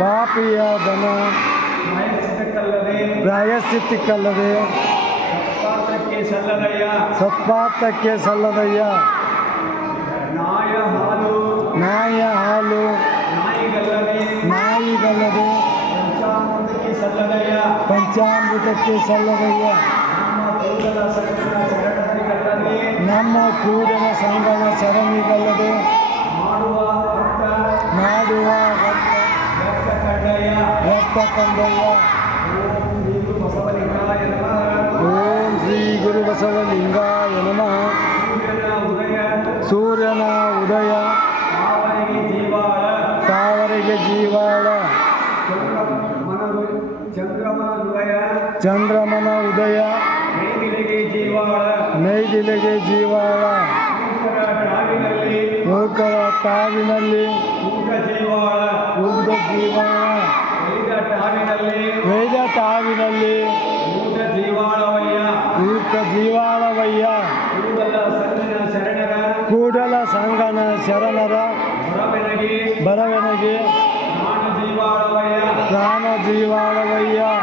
ಪಾಪಿಯ ದನ ಪ್ರಾಯಶ್ಚಿತ್ತಕ್ಕಲ್ಲದೆ ಸತ್ಪಾತ್ರಕ್ಕೆ ಸಲ್ಲದಯ್ಯ. ನಾಯ ಹಾಲು. ನಾಯಿಯ ಹಾಲು. ನಾಯಿಗಲ್ಲದೆ ಪಂಚಾಮೃತಕ್ಕೆ ಸಲ್ಲದಯ್ಯ. ನಮ್ಮ ಕೂಡಲ ಸಂಗಮ ಕಂಡಯ್ಯ ಓಂ ಶ್ರೀ ಗುರು ಬಸವಲಿಂಗಾಯ ನಮಃ ಸೂರ್ಯನ ಉದಯ ತಾವರೆಗೆ ಜೀವಾಳ ಚಂದ್ರಮನ ಉದಯ ನೈದಿಲೆಗೆ ಜೀವಾಳ ಮೂಕರ ತಾವಿನಲ್ಲಿ ವೇದ ತಾವಿನಲ್ಲಿ ಮೂಕ ಜೀವಾಳವಯ್ಯ. ಕೂಡಲ ಸಂಗನ ಶರಣರ. ಜೀವಾಳವಯ್ಯ. ಪ್ರಾಣ ಜೀವಾಳವಯ್ಯ.